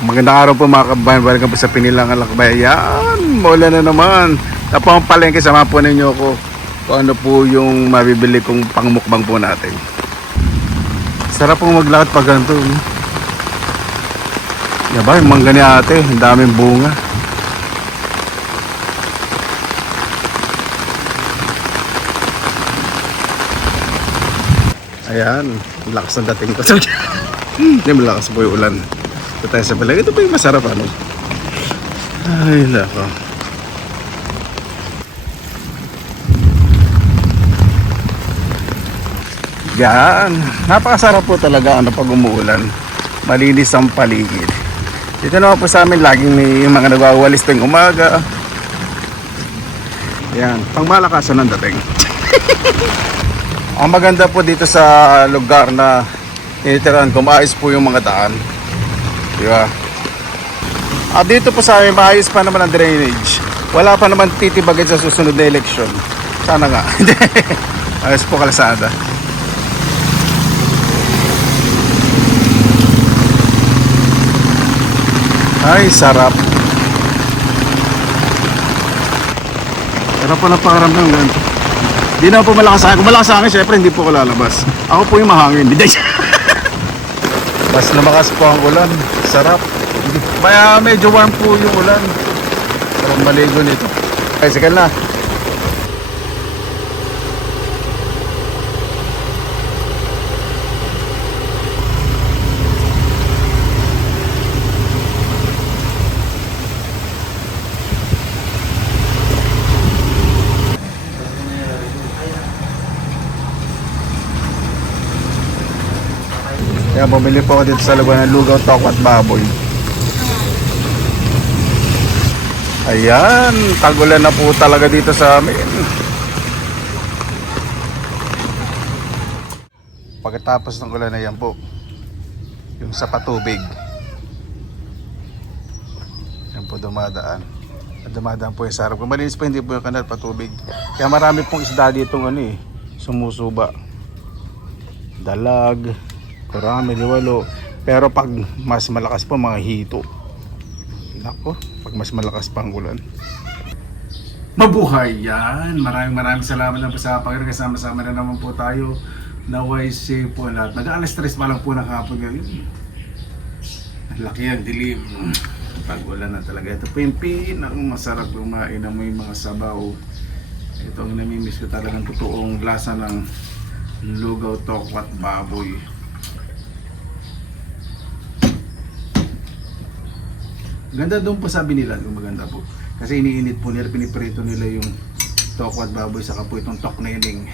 Magandang araw po mga kabayan, welcome po sa Pinilang Alakbay. Yan, maulan na naman. Napapalengke, sama po ninyo ko kung ano po yung mabibili kong pangmukbang po natin. Sarap po maglakad pag ganito. Yaba, yung mangga ni ate, ang daming bunga. Ayan, lakas ng dating ko. Hindi, malakas po yung ulan. Ito tayo sa balag. Ito pa yung masarap ano. Ay, nako. Yan. Napakasarap po talaga ano pag umuulan. Malinis ang paligid. Dito naman po sa amin, laging may mga nagwawalis tuwing umaga. Yan. Pangmalakasan ng dating. Ang maganda po dito sa lugar na tinitirahan ko, maayos po yung mga daan. Diba? At dito po sa amin, maayos pa naman ang drainage. Wala pa naman titibagin sa susunod na eleksyon. Sana nga. Ayos po kalsada. Ay, sarap. Sarap po ng pakaramdam ganito. Di na po malakas sa akin. Kung malakas sa akin, syempre hindi po ko lalabas. Ako po yung mahangin. Mas lumakas po ang ulan. Sarap. Kaya medyo warm po yung ulan. Sarap maligo nito. Ay, sige na. Kaya bumili po ako dito sa lugar ng lugaw, toko at baboy. Ayan, tagulan na po talaga dito sa amin. Pagkatapos ng ulan na yan po, yung sa patubig. Yan po dumadaan. At dumadaan po yung sarap. Kung malinis po, hindi po yung kanal, patubig. Kaya marami pong isda dito sumusuba. Dalag, kurami, liwalo. Pero pag mas malakas po, mga hito. Nako, pag mas malakas pang ulan. Mabuhay yan. Maraming salamat lang po sa pagkakasama. Kasama-sama na naman po tayo. Naway safe po lahat. Nag-alas stress pa lang po ng hapon ngayon. Laki ang dilim. Pag ulan na talaga. Ito po yung masarap kumain ng may mga sabaw. Ito ang namimiss ko talagang totoong lasa ng lugaw, toko at baboy. Ganda doon po sabi nila, maganda po. Kasi iniinit po nila, piniprito nila yung toko at baboy saka po itong tok nening.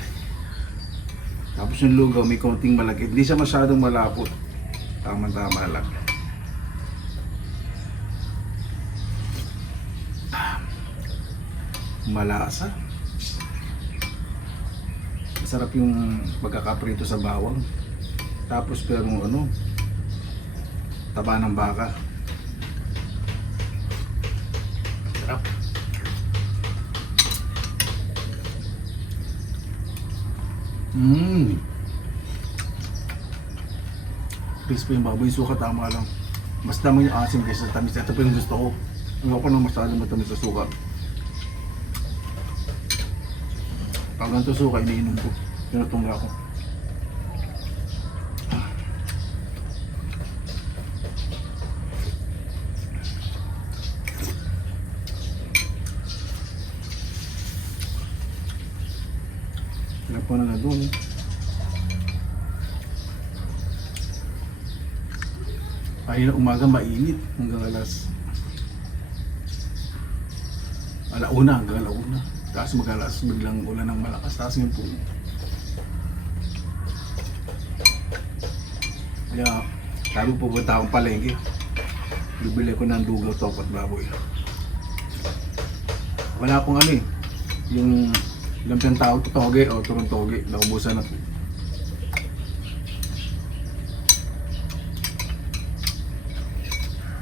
Tapos yung lugaw may konting malagkit. Hindi siya masyadong malapot. Tama-tama lang. Malasa. Masarap yung pagkakaprito sa bawang. Tapos pero taba ng baka. Sarap. Crispy yung baboy, suka tama lang. Mas tama yung asim kaysa tamis. Ito po yung gusto ko. Ayoko nang masyadong matamis sa suka. Pag ganito suka, iniinom ko. Tinutungga ko. Kaya po na doon. Ay na umaga mainit hanggang alauna hanggang alauna. Tapos mag-alas biglang ulan ng malakas. Tapos yung puno. Kaya sabi pupunta akong palengke. Bibili ko ng lugaw, toko at baboy. Wala akong yung ilang tiyang tao, toge o turong toge. Naubusan na po.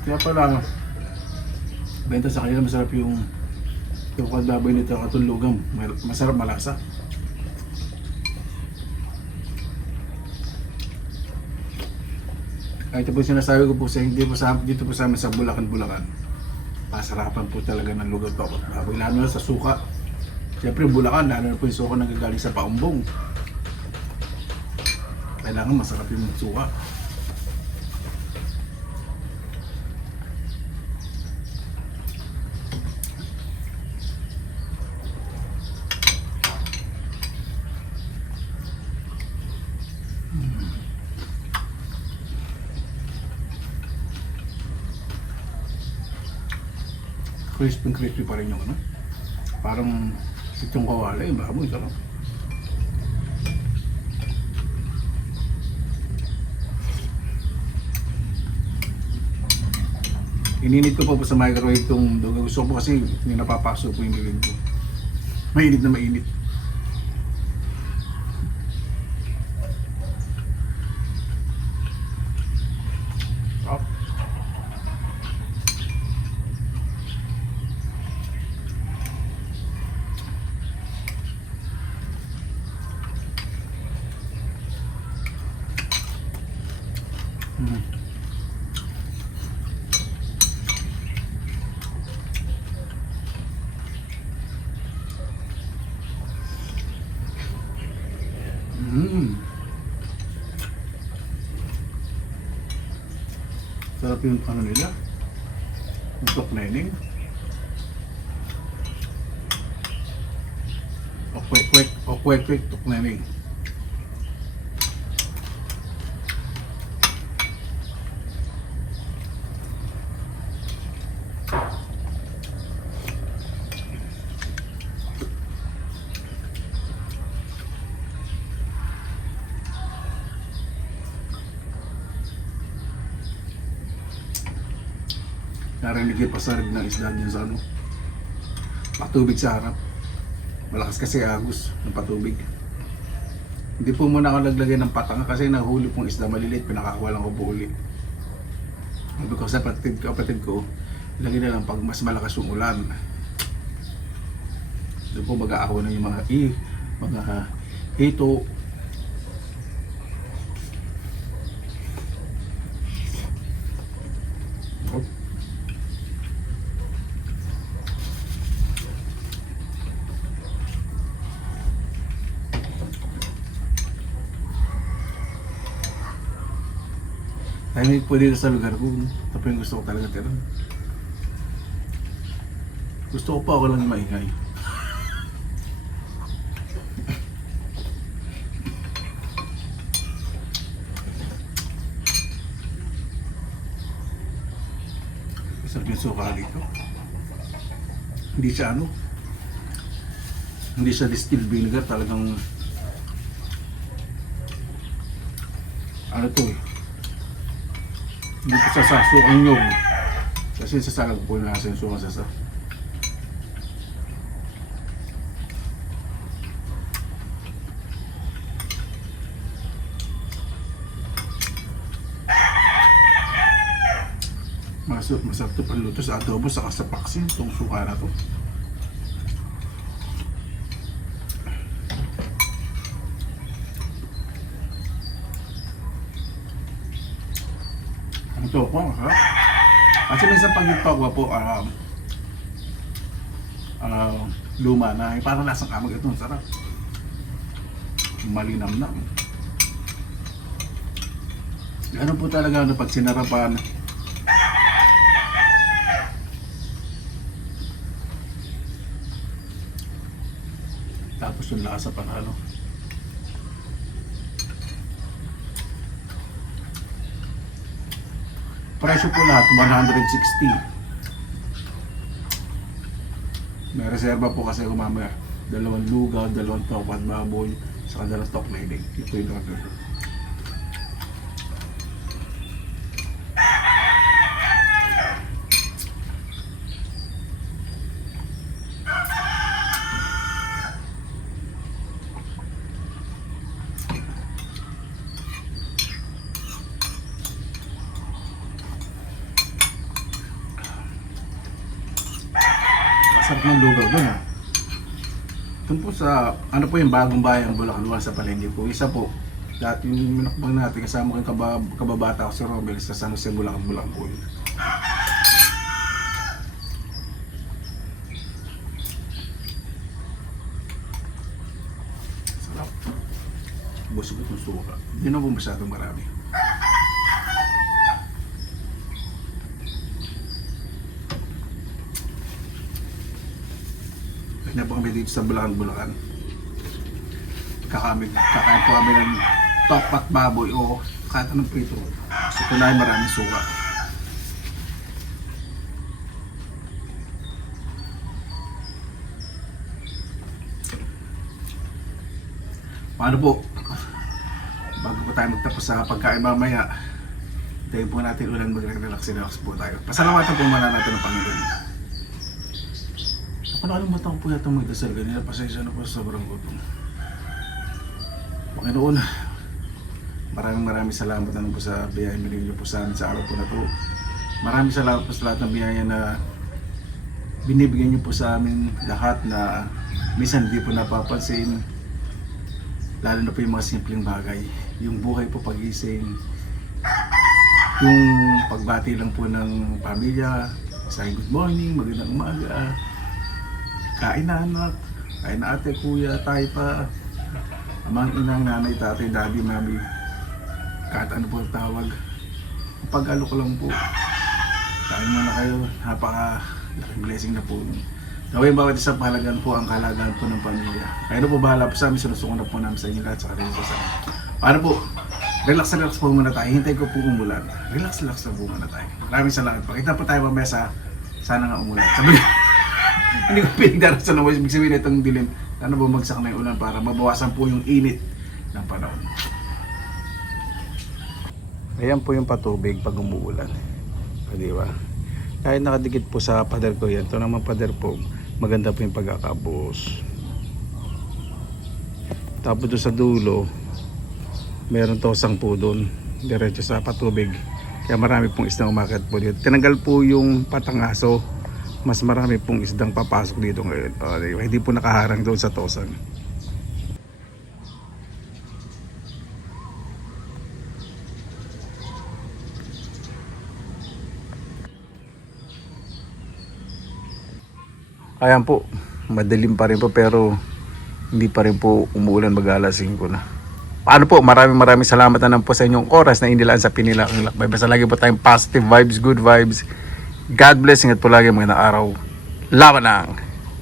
Kaya pala benta sa kanila masarap yung toko at baboy nito katulugan. Masarap, malasa. Kahit po sinasabi ko po sa hindi po sa dito po sa amin sa Bulacan, Bulacan. Masarapan po talaga ng lugaw tokot baboy. Lalo na sa suka. Siyempre Bulacan, lalo na po yung suka nagagaling sa paumbong. Kailangan masarap yung suka. Crispy pa rin yung ano. Parang itong kawali, baboy, sarap. Ininit ko pa po sa microwave itong dugo. Gusto ko po kasi hindi napapasok po yung bibig ko. Mainit na mainit. Sarap yung ano nila. Yung toknening. O kwek toknening. Narinig yung pasarig ng isda dyan sa ano. Patubig sa harap. Malakas kasi agos ng patubig. Hindi po muna ako naglagay ng patanga kasi nahuli pong isda maliliit. Pinakakuha lang ko po ulit. Sabi ko sa kapatid ko, lagay na lang pag mas malakas yung ulan. Doon po mag-aawa na yung mga hito. Tahimik po dito sa lugar ko. Ito po yung gusto ko talaga tira. Gusto ko pa ako lang yung maingay. Sarap yung suka dito. Hindi siya ano. Hindi siya distilled vinegar. Talagang ano to eh. Hindi ko sasaso ang nyog. Kasi sasalag po na sa yung sumasasa. Masarap ito panluto sa adobo saka sa paksin. Itong suka na to. Ito po, ha? Kasi minsan pag nagpagawa po, luma na, parang lasang kamag ito, sarap. Malinamnam. Ganun po talaga ano, pag sinarapan. Tapos yung lasa pa na ano. Presyo po lahat, 160. May reserva po kasi ako mamaya. 2 lugaw, 2 tokpat baboy, saka 2 toknening. Ito yung order. Sarap ng lugaw doon ha. Ito po sa, ano po yung bagong bayan Bulacan sa palengke po. Isa po, Dati yung minakbang natin, kasama ko yung kababata ko si Romel sa San Jose, Bulacan po yun. Sarap. Busog itong suka. Hindi na po masyadong marami. Kanya po kami dito sa Bulacan. Kakain po kami ng tokpat baboy o kahit anong prito. So ito na ay maraming suka. Paano po? Bago po tayo magtapos sa pagkain mamaya, hintayin po natin ulan, mag-relax po tayo. Pasalamatan po muna natin ang Panginoon. Ako nakalimutan ko po yata magdasal ganila. Pasensya na po sa sobrang gutom. Panginoon, maraming salamat na po sa biyaya binigay niyo po sa amin sa araw po na to. Maraming salamat po sa lahat ng biyaya na binibigyan niyo po sa amin lahat na minsan hindi po napapansin. Lalo na po yung mga simpleng bagay. Yung buhay po, pagising, yung pagbati lang po ng pamilya, sayang good morning, magandang umaga, kain na anak, kain na ate, kuya, tayo pa, amang inang, nanay, tatay, daddy, mami, kahit ano po ang tawag. Pag-alo ko lang po, kain muna kayo, napaka-laking blessing na po. Gawin bawat isang pahalagaan po ang kalagahan po ng pamilya. Kaya na po bahala po sa amin, sinusuko na po namin sa inyo lahat sa kanila sa amin. Paano po? Relax po muna tayo, hintay ko po umulan. Relax na po muna tayo. Maraming salamat. Pakita po tayo mamaya sa sana nga umulan. Sabi hindi ko pinagdarasan na ibig sabihin itong dilim. Sana bumagsak na yung ulan para mabawasan po yung init ng panahon. Ayan po yung patubig pag umuulan. Di ba? Kahit nakadikit po sa pader ko yan. Ito naman pader po, maganda po yung pagkakabuhos. Tapos doon sa dulo, meron tosang po doon, diretso sa patubig. Kaya marami pong isdang umakyat po dito. Tinanggal po yung patangaso. Mas marami pong isdang papasok dito ngayon. Diba? Hindi po nakaharang doon sa tosang. Ayan po, madilim pa rin po pero hindi pa rin po umuulan, mag-alas 5 na. Paano po, maraming salamat na lang po sa inyong oras na inilaan sa Pinilaang Lakbay. Basta lagi po tayong positive vibes, good vibes. God bless, ingat po lagi, magandang araw. Laban lang!